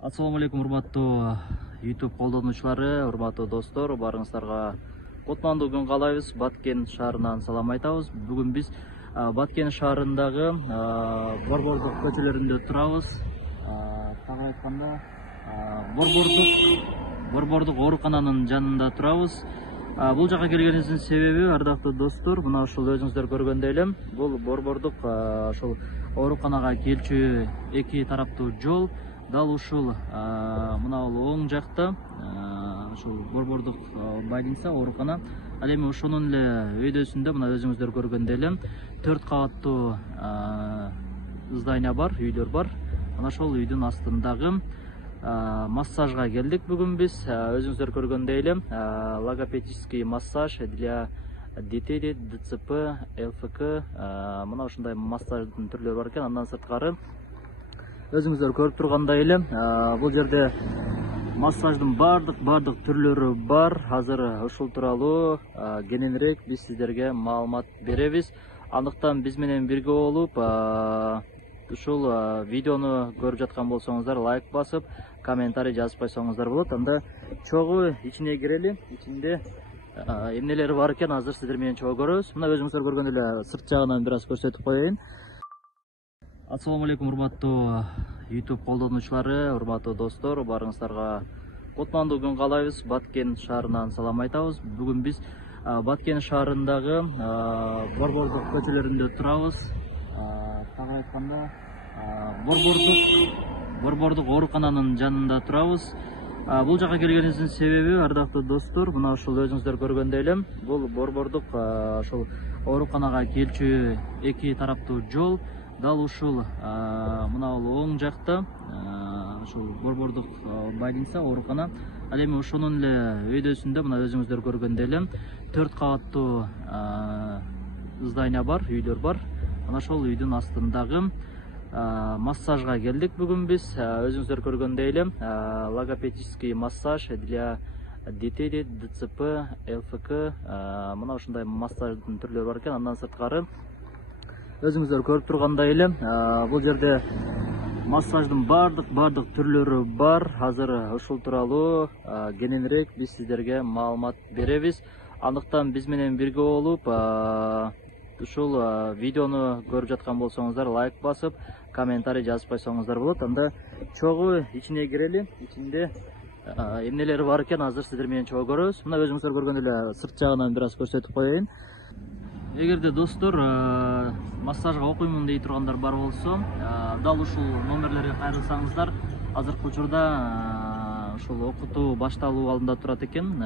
Ассаламу алейкум, урматтуу YouTube колдонуучулары, урматтуу достор, барыңыздарга кутмандуу күн каалайбыз. Баткен шаарынан салам айтабыз. Бүгүн биз Баткен шаарындагы Борбордук көчөлөрүндө турабыз. Тагы айтканда, Борбордук оорукананын жанында турабыз. Бул жака келгенибиздин себеби, ардактуу достор, мына ушул өзүңүздөр көргөндөй эле, бул Борбордук ушул ооруканага келчү эки тараптуу жол. Дал ушул мына оң жакта ушул Борбордук больница, оорукана. Ал эми ошонун эле өйдөсүндө мына өзүңүздөр көргөндөй эле 4 кабаттуу здание бар, үйлөр бар. Мына ошол үйдүн астындагы массажга келдик бүгүн биз. Өзүңүздөр көргөндөй эле логопедический массаж для детей, ДЦП, ЛФК, мына ушундай массаждын түрлөрү бар экен. Андан сырткары өзүңүздөр көрүп тургандай эле бул жерде массаждын бардык түрлөрү бар. Азыр ушул тууралуу кененирээк биз сиздерге маалымат беребиз. Андыктан биз менен бирге болуп ушул видеону көрүп жаткан болсоңуздар, лайк басып, комментарий жазып койсоңуздар болот. Анда чогуу ичине кирели. Ичинде эмнелери бар экен, азыр сиздер менен чогуу көрөбүз. Мына өзүңүздөр көргөндөй эле сырт жагынан бир аз көрсөтүп коеюн. Ассаламу алейкум, урматтуу YouTube колдонуучулары, урматтуу достор, барыңыздарга кутмандуу күн каалайбыз. Баткен шаарынан салам айтабыз. Бүгүн биз Баткен шаарындагы Борбордук көчөлөрүндө турабыз. Тагы айтканда, Борбордук оорукананын жанында турабыз. Бул жака келгенибиздин себеби, ардактуу достор, мына ушул өзүңүздөр көргөндөй эле, бул Борбордук ушул ооруканага келчү эки тараптуу жол. Дал ушул мына оң жакта ушул Борбордук больница, оорукана. Ал эми ошонун эле өйдөсүндө мына өзүңүздөр көргөндөй эле 4 кабаттуу здание бар, үйлөр бар. Мына ошол үйдүн астындагы массажга келдик бүгүн биз. Өзүңүздөр көргөндөй эле логопедический массаж для детей, ДЦП, ЛФК, мына ушундай массаждын түрлөрү бар экен. Андан сырткары өзүңүздөр көрүп тургандай эле бул жерде массаждын бардык түрлөрү бар. Азыр ушул тууралуу кененирээк биз сиздерге маалымат беребиз. Андыктан биз менен бирге болуп ушул видеону көрүп жаткан болсоңуздар, лайк басып, комментарий жазып койсоңуздар болот. Анда чогуу ичине кирели. Ичинде эмнелери бар экен, азыр сиздер менен чогуу көрөбүз. Мына өзүңүздөр көргөндөй эле сырт жагынан бир аз көрсөтүп коеюн. Эгерде достор массажга окуймун дей тургандар бар болсо, дал ушул номерлерге кайрылсаңыздар, азыркы учурда ушул окутуу башталуу алдында турат экен.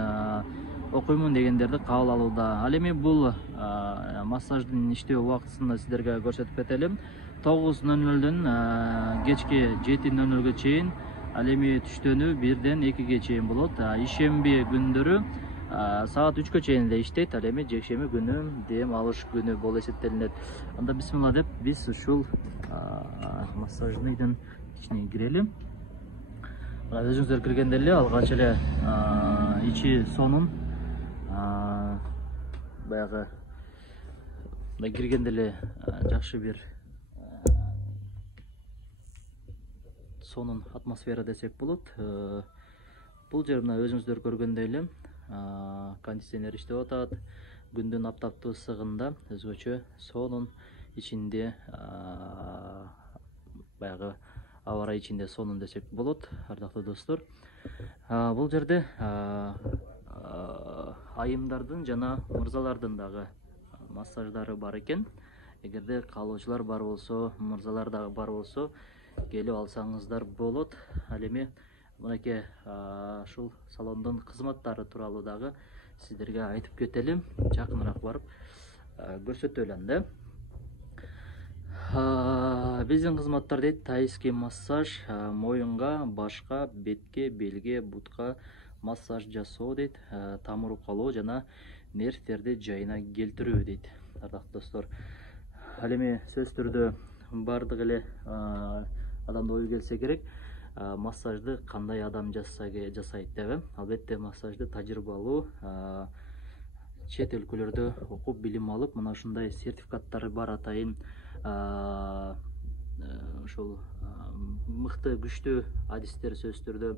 Окуймун дегендерди кабыл алууда. Ал эми бул массаждын иштөө убактысын сиздерге көрсөтүп кетели. 9:00дөн кечки 7:00га чейин, ал эми түштөнү 1-ден 2-ге чейин болот. Ишемби күндөрү саат 3-кө чейин эле иштейт. Ал эми жекшемби күнү дем алыш күнү болуп эсептелинет. Анда бисмилла деп биз ушул массаждын үйдүн ичине кирели. Мына өзүңүздөр киргенде эле алгач эле ичи сонун баягы киргенде эле жакшы бир сонун атмосфера десек болот. Бул жер мына өзүңүздөр көргөндөй эле кондиционер иштеп атат. Күндүн аптаптуу ысыгында өзгөчө сонун ичинде баягы аба ырайы ичинде сонун десек болот, ардактуу достор. Бул жерде айымдардын жана мырзалардын дагы массаждары бар экен. Эгерде каалоочулар бар болсо, мырзалар дагы бар болсо, келип алсаңыздар болот. Ал эми мынакей ушул салондун кызматтары тууралуу дагы сиздерге айтып кетели. Жакыныраак барып көрсөтөлү анда. Биздин кызматтар дейт: тайский массаж, моюнга, башка, бетке, белге, бутка массаж жасоо дейт. Тамыр укалоо жана нервтерди жайына келтирүү дейт, ардактуу достор. Ал эми сөзсүз түрдө бардык эле адамда ой келсе керек, массажды кандай адам жасайт деп. Албетте массажды тажрыйбалуу, чет өлкөлөрдө окуп билим алып, мына ушундай сертификаттары бар атайын ошол мыкты күчтүү адистер сөздөрдө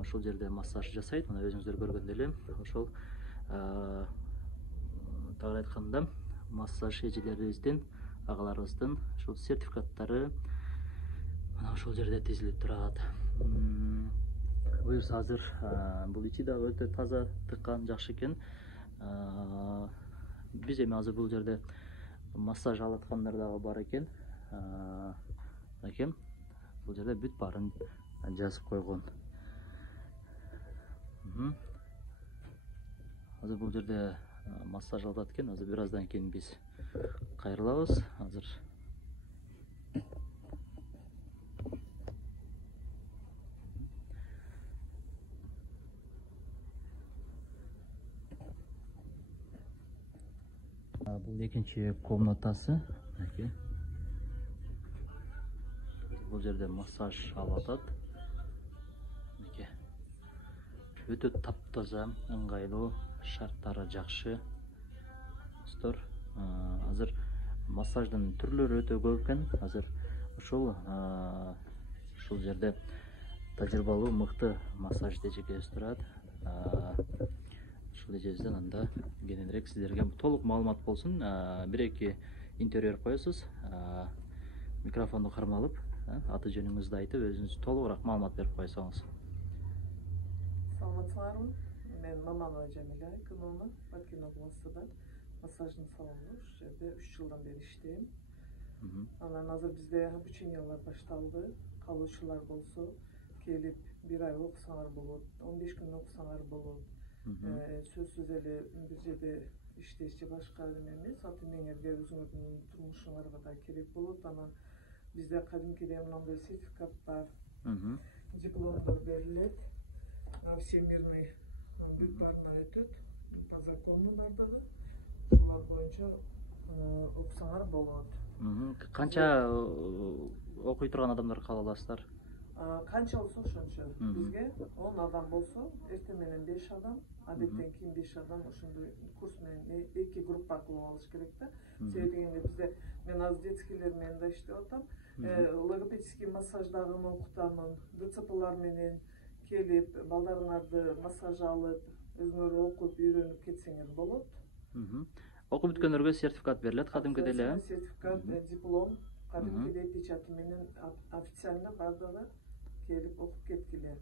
ошол жерде массаж жасайт. Мына өзүңүздөр көргөндөй эле ошол тагыраак айтканда массаж эжелерибиздин, агаларыбыздын ошол сертификаттары мына ошол жерде тизилип турат. Буюрса азыр бул ичи дагы өтө таза, тыккан, жакшы экен. Биз эми азыр бул жерде массаж алып аткандар дагы бар экен. Бул жерде бүт баарын жазып койгон. Азыр бул жерде массаж алып атат экен. Азыр бир аздан кийин биз кайрылабыз. Азыр бул экинчи комнатасы. Бул жерде массаж алып атат. Өтө таптаза, ыңгайлуу, шарттары жакшы. Достор, азыр массаждын түрлөрү өтө көп экен. Азыр ушул жерде тажрыйбалуу, мыкты массаж эжекебиз турат. Ушул эжебизден анда кененирээк сиздерге толук маалымат болсун. Бир-эки интервью коесуз. Микрофонду кармап алып, аты жөнүңүздү айтып, өзүңүз толугураак маалымат берип койсоңуз. Саламатсыңарбы? Мен Маманова Жамиля Айкыновна, Баткен областында массаждын салонунда ушу жерде 3 жылдан бери иштейм. Анан азыр бизде обучениялар башталды. Калуучулар болсо келип 1 ай окусаңар болот, 15 күн окусаңар болот. Сөзсүз эле бир жерде иштеш же башка эмес, аты меңерге өзүңөрдүн турмушуңарга да керек болот. Анан бизде кадимкидей мындай сертификаттар, дипломдор берилет. Всемирный бүт баарына өтөт, по закону бар дагы. Булар боюнча окусаңар болот. Канча окуй турган адамдар кабыл аласыздар? Канча болсо ошончо. Бизге 10 адам болсо, эртең менен 5 адам, адеттен кийин 5 адам ошондой курс менен 2 группа кылып алыш керек да. Себеби дегенде бизде мен азыр детскийлер менен да иштеп атам. Логопедический массаж дагы окутамын. ДЦПлар менен келип, балдарыңарды массаж алып, өзүңөр окуп, үйрөнүп кетсеңер болот. Окуп бүткөндөргө сертификат берилет, кадимкидей эле. Сертификат, диплом, кадимкидей печати менен официально бардыгы келип окуп кеткиле.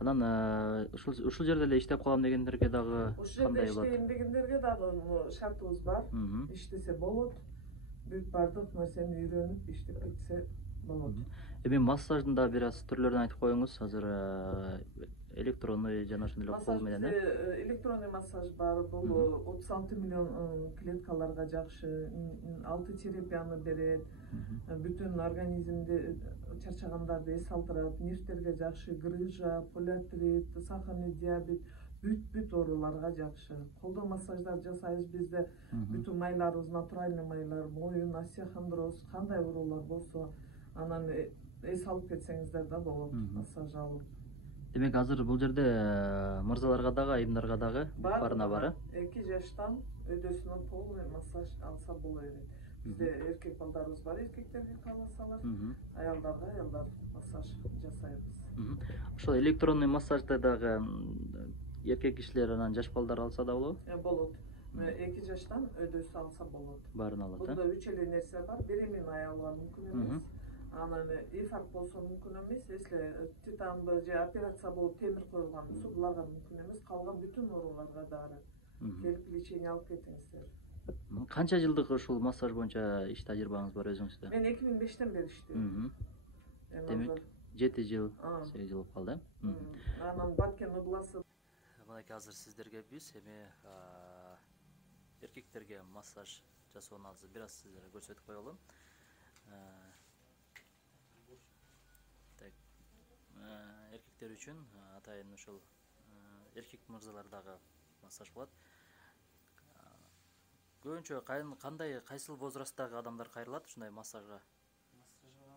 Анан ушул жерде эле иштеп калам дегендерге дагы кандай болот? Иштейм дегендерге дагы шартыбыз бар. Иштесе болот. Бүт бардык нерсени үйрөнүп иштеп кетсе болот. Эми массаждын да бир аз түрлөрүн айтып коюңуз. Азыр электронный жана ошондой эле кол менен. Электронный массаж бар. Бул 36 миллион клеткаларга жакшы, 6 терапияны берет. Бүтүн организмди чарчагандарды эс алдырат, нервтерге жакшы, грыжа, полиартрит, сахарный диабет, бүт ооруларга жакшы. Колдо массаждар жасайбыз бизде. Бүтүн майларыбыз натуральный майлар, моюн, остеохондроз, кандай оорулар болсо, анан эс алып кетсеңиздер да болот, массаж алып. Демек азыр бул жерде мырзаларга дагы, айымдарга дагы баарына бар. 2 жаштан өйдөсүнөн полный массаж алса боло берет. Бизде эркек балдарыбыз бар, эркектерге кааласалар, аялдарга аялдар массаж жасайбыз. Ошол электронный массажды дагы эркек кишилер анан жаш балдар алса да болобу? Болот. 2 жаштан өйдөсү алса болот. Баарын алат. Бунда 3 эле нерсе бар. Беременный аялга мүмкүн эмес. Анан инфаркт болсо мүмкүн эмес. Если титанбы же операция болуп темир коюлган болсо, буларга мүмкүн эмес. Калган бүтүн ооруларга дары келип лечение алып кетиңиздер. Канча жылдык ушул массаж боюнча иш тажрыйбаңыз бар өзүңүздө? Мен 2005-тен бери иштейм. Демек 7 жыл, 8 жыл болуп калды. Анан Баткен областы. Мынакей азыр сиздерге биз эми эркектерге массаж жасоону азыр бир аз сиздерге көрсөтүп коелу. Эркектер үчүн атайын ушул эркек мырзалар дагы массаж кылат. Көбүнчө кандай кайсыл возрасттагы адамдар кайрылат ушундай массажга? Массажга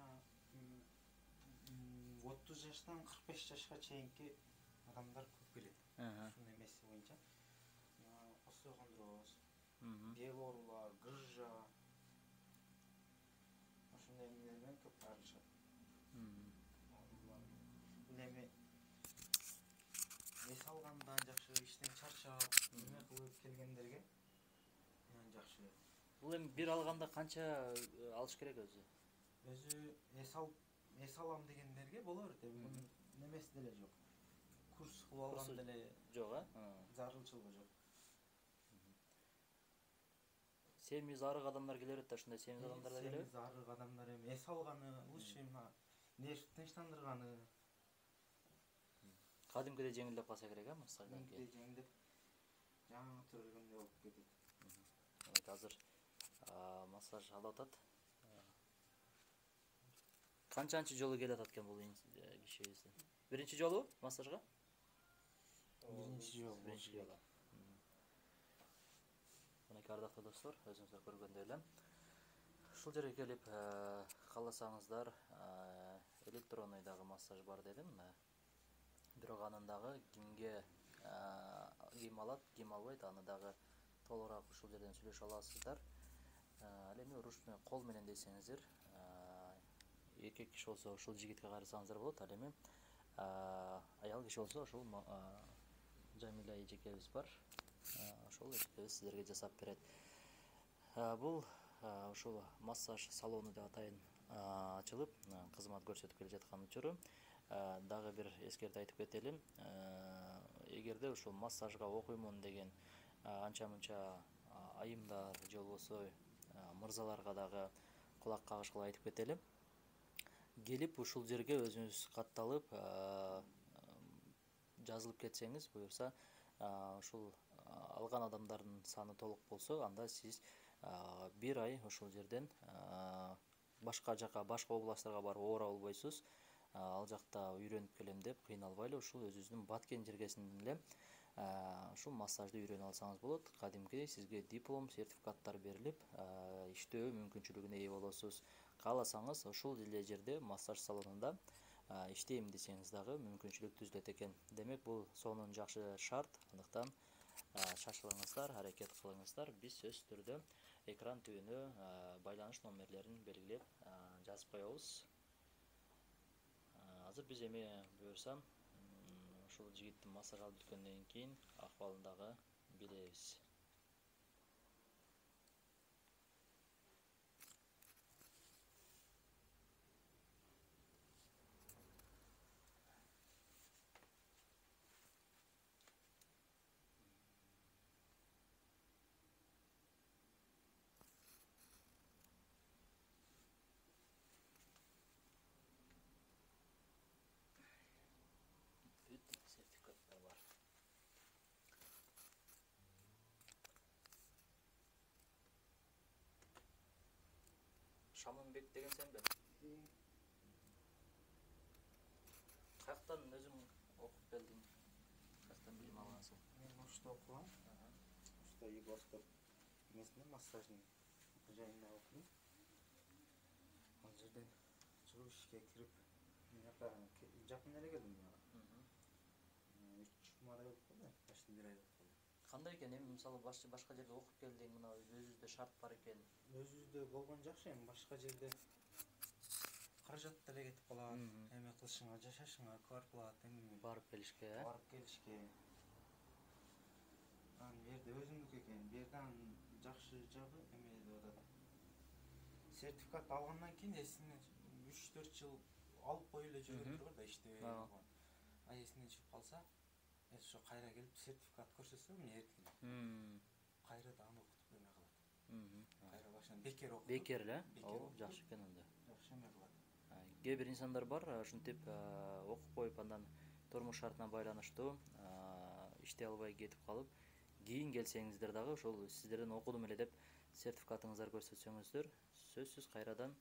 30 жаштан 45 жашка чейинки адамдар көп келет. Ушундай эмеси боюнча. Остеохондроз, бел оорулар, грыжа. Ошону ушундай эмелер менен көп аралашат. Бул эми эс алгандан жакшы, иштен чарчап, эме кылып келгендерге жакшы. Бул эми бир алганда канча алыш керек өзү? Өзү эс алам дегендерге боло берет. Немеси деле жок. Курс кылып алган деле жок, зарылчылыгы жок. Семиз арык адамдар келе берет да, ушундай семиз адамдар да келе берет. Семиз арык адамдар эми эс алганы, лучше нерв тынчтандырганы. Кадимкидей жеңилдеп калса керек, массаждан кийин. Кадимкидей жеңилдеп жаңы тургандай болуп кетет. Азыр массаж алып атат. Канчанчы жолу келе атат экен бул кишибиз? Биринчи жолу массажга? Биринчи жолу. Мынакей ардактуу достор, өзүңүздөр көргөндөй эле ушул жерге келип кааласаңыздар электронный дагы массаж бар дедим. Бирок анын дагы кимге ким алат, ким албайт, аны дагы толугураак ушул жерден сүйлөшө аласыздар. Ал эми ручной кол менен десеңиздер, эркек киши болсо ушул жигитке карасаңыздар болот. Ал эми аял киши болсо ушул Жамиля эжекебиз бар. Ошол эжекебиз сиздерге жасап берет. Бул ушул массаж салону деп атайын ачылып, кызмат көрсөтүп келе жаткан учуру. Дагы бир эскертип айтып кетелим. Эгерде ушул массажга окуймун деген анча-мынча айымдар же болбосо мырзаларга дагы кулак кагышкыла айтып кетелим. Келип ушул жерге өзүңүз катталып жазылып кетсеңиз, буюрса ушул алган адамдардын саны толук болсо, анда сиз бир ай ушул жерден башка жака, башка областтарга барып оора болбойсуз. Ал жакта үйрөнүп келем деп кыйналбай эле ушул өзүбүздүн Баткен жергесинен эле ушул массажды үйрөнүп алсаңыз болот. Кадимкидей сизге диплом, сертификаттар берилип, иштөө мүмкүнчүлүгүнө ээ болосуз. Кааласаңыз ушул эле жерде массаж салонунда иштейм десеңиз дагы мүмкүнчүлүк түзүлөт экен. Демек, бул сонун жакшы шарт. Андыктан шашылыңыздар, аракет кылыңыздар. Биз сөзсүз түрдө экран түбүнө байланыш номерлерин белгилеп жазып коебуз. Азыр биз эми буюрса ушул жигиттин массаж алып бүткөндөн кийин акыбалын дагы билебиз. Сертификаттар бар. Шамынбек деген сенби? Каяктан өзүң окуп келдиң? Каяктан билим алгансың? Мен Ошто окугам. Ошто Егорстов эмесинде массаждын жайында окудум. Ал жерден чыгып ишке кирип, жакын эле келдим мага. 3 май болуп калды, почти 1 ай болуп калды. Кандай экен эми мисалы башка жерде окуп келдиң, мына өзүбүздө шарт бар экен. Өзүбүздө болгон жакшы, эми башка жерде каражат деле кетип калат. Эме кылышыңа, жашашыңа квартплат, эми Барып келишке, барып келишке. Анан жерде өзүмдүк экен. Бу жерден жакшы жагы эме деп атат. Сертификат алгандан кийин эсине 3-4 жыл алып коюп эле жүргөндөр бар да, иштебей койгон. Эсинен чыгып калса, ошо кайра келип сертификат көрсөтсө, эмне эркин. Кайрадан аны окутуп эме кылат. Кайра башынан бекер окутуп. Бекер эле? О, жакшы экен анда. Жакшы эме кылат. Кээ бир инсандар бар, ушинтип окуп коюп, андан турмуш шартына байланыштуу иштей албай кетип калып, кийин келсеңиздер дагы ошол сиздерден окудум эле деп сертификатыңыздар көрсөтсөңүздөр, сөзсүз кайрадан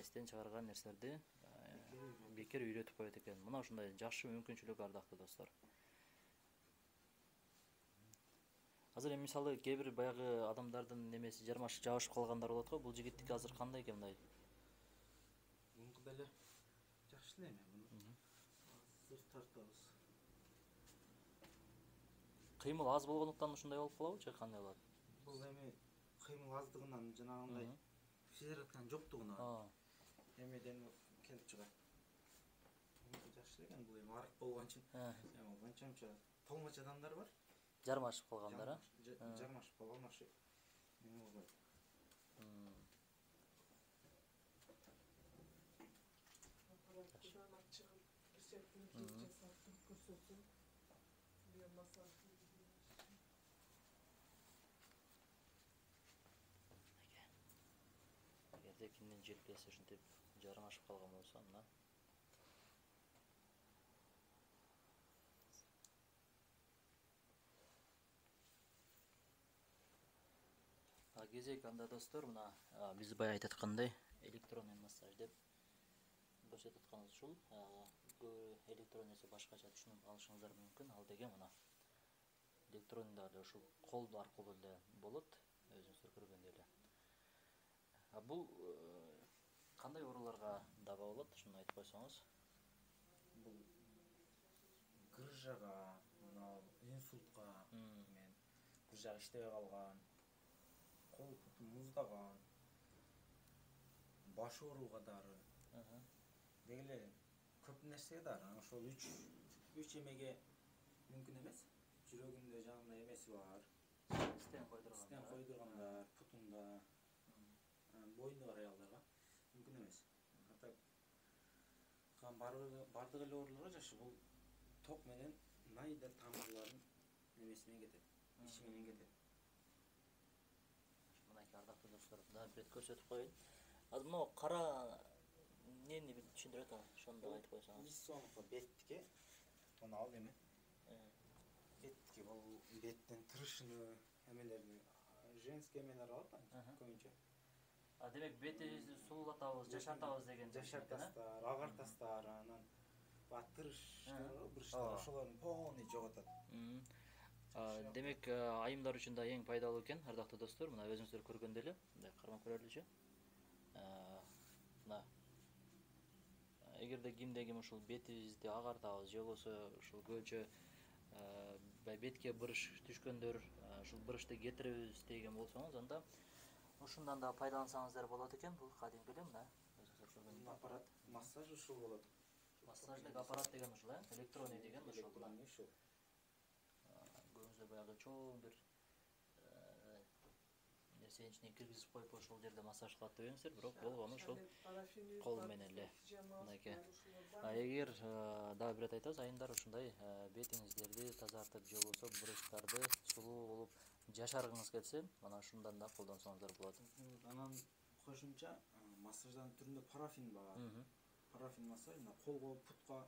эстен чыгарган нерселерди бекер үйрөтүп коет экен. Мына ушундай жакшы мүмкүнчүлүк, ардактуу достор. Азыр эми мисалы кээ бир баягы адамдардын немеси жабышып калгандар болот го. Бул жигиттики азыр кандай экен мындай? Мунку деле жакшы эле эме буну. Азыр тартабыз. Кыймыл аз болгондуктан ушундай болуп калабы же кандай болот? Бул эми кыймыл аздыгынан жанагындай физиологиянын жоктугунан. эмеден келип чыгат. Жакшы экен бул эми арык болгон үчүн. Эми канча толмоч адамдар бар. Жармашып калгандар, Жармашып калган ошо. Эме болбойт. Эгерде кимдин желкеси ушинтип жармашып калган болсо, мына кезек анда достор, мына биз бая айтып аткандай электронный массаж деп көрсөтүп атканыбыз ушул. Электронныйсы башкача түшүнүп алышыңыздар мүмкүн. Ал деген мына электронда эле ушул кол аркылуу эле болот, өзүңүздөр көргөндөй эле. Бул кандай ооруларга даба болот, ушуну айтып койсоңуз? Бул грыжага, мына инсультка, мен грыжа иштебей калган, кол буту муздаган, баш ооруга дары. Деги эле көп нерсеге дары. Ошол 3 эмеге мүмкүн эмес. Жүрөгүндө жанагындай эмеси бар. Стен койдургандар, путунда, боюнда бар аялдарга мүмкүн эмес. Бардык эле ооруларга жакшы. Бул ток менен найда тамырлардын немеси менен кетет. Иши менен кетет. Мынакей ардактуу достор, дагы бир көрсөтүп коеюн. Азыр мына кара эмнени түшүндүрөт, ошону да айтып койсоңуз. Миссионко бетке, мына ал эме. Бетке бул беттин тырышыны, эмелерин, женский эмелер алат көбүнчө. Демек бетибизди сулуулатабыз, жашартабыз деген. Жашартастар, агартастар, анан тырыштар, бырыштар, ошолордун полный жоготот. Демек айымдар үчүн да эң пайдалуу экен, ардактуу достор. Мына өзүңүздөр көргөндөй эле, мындай кармап көрөлүчү. Мына эгерде ким ушул бетибизди агартабыз, же болбосо ушул көбүнчө бетке бырыш түшкөндөр, ушул бырышты кетиребиз деген болсоңуз, анда ушундан да пайдалансаңыздар болот экен. Бул кадимки эле мына өзүңүздөр көргөн аппарат, массаж ушул болот. Массаждык аппарат деген ушул, электронный деген ушул. Көбүңүздөр баягы чоң бир нерсенин ичине киргизип коюп ошол жерде массаж кылат деп эмесиздер, бирок болгону ушул кол менен эле. Мынакей. Эгер дагы бир айтабыз, айымдар ушундай бетиңиздерди тазартып, же болбосо бырыштарды сулуу болуп жашаргыңыз келсе, мына ушундан да колдонсоңуздар болот. Анан кошумча массаждын түрүндө парафин бар. Парафин массаж, мына колго, путка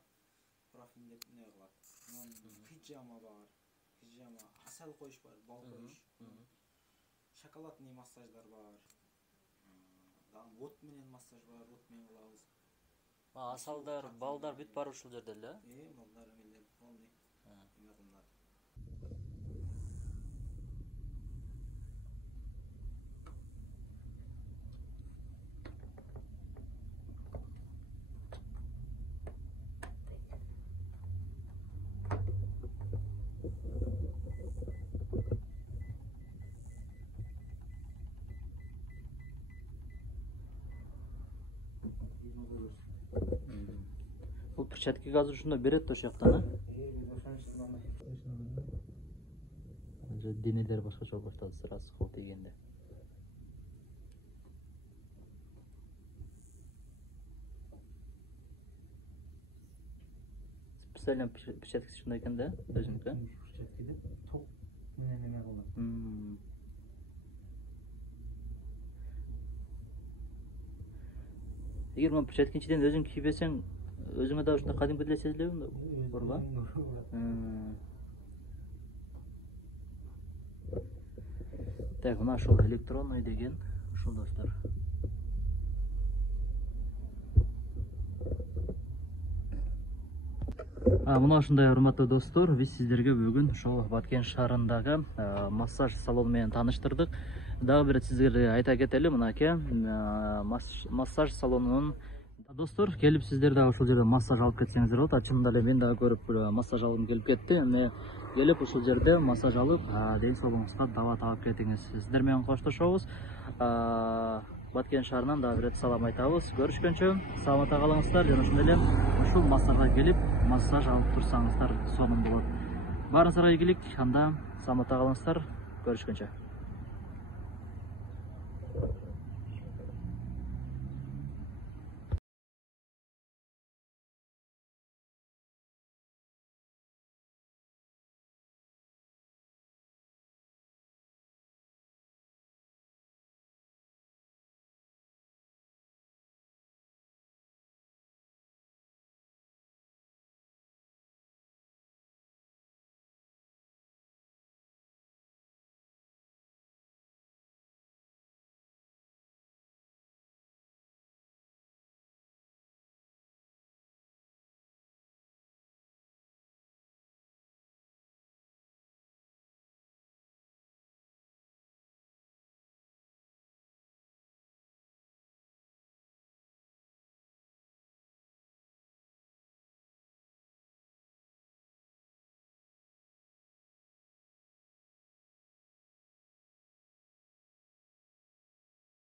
парафин деп не кылат. Анан пижама бар. Пижама, асал коюш бар, бал коюш. Шоколадный массаждар бар. Дагы от менен массаж бар, от менен кылабыз. Асалдар, балдар бүт бар ушул жерде эле. Балдар эмелер полный эме кылынат. Бул перчаткага азыр ушундай берет да ошол жактан, денелер башкача болуп баштады сразу кол тийгенде. Специально перчаткасы ушундай экен да, өзүнүкү. Перчаткада ток менен эме кылат. Эгер мына перчатканын ичинен өзүң кийбесең, өзүңө да ушундай кадимки деле сезилеби? Борбу? Так, мына ушул электронный деген ушул достор. Мына ушундай урматтуу достор, биз сиздерге бүгүн ошол Баткен шаарындагы массаж салону менен тааныштырдык. Дагы бир сиздерге айта кетели, мынакей массаж салонунун достор, келип сиздер дагы ушул жерде массаж алып кетсеңиздер болот. Чынында эле мен дагы көрүп массаж алгым келип кетти. Эми келип ушул жерде массаж алып, ден соолугуңузга дава таап кетиңиз. Сиздер менен коштошобуз. Баткен шаарынан дагы бир рет салам айтабыз. Көрүшкөнчө саламатта калыңыздар жана ошондой эле ушул массажга келип массаж алып турсаңыздар сонун болот. Баарыңыздарга ийгилик, анда саламатта калыңыздар. Görüşkünce.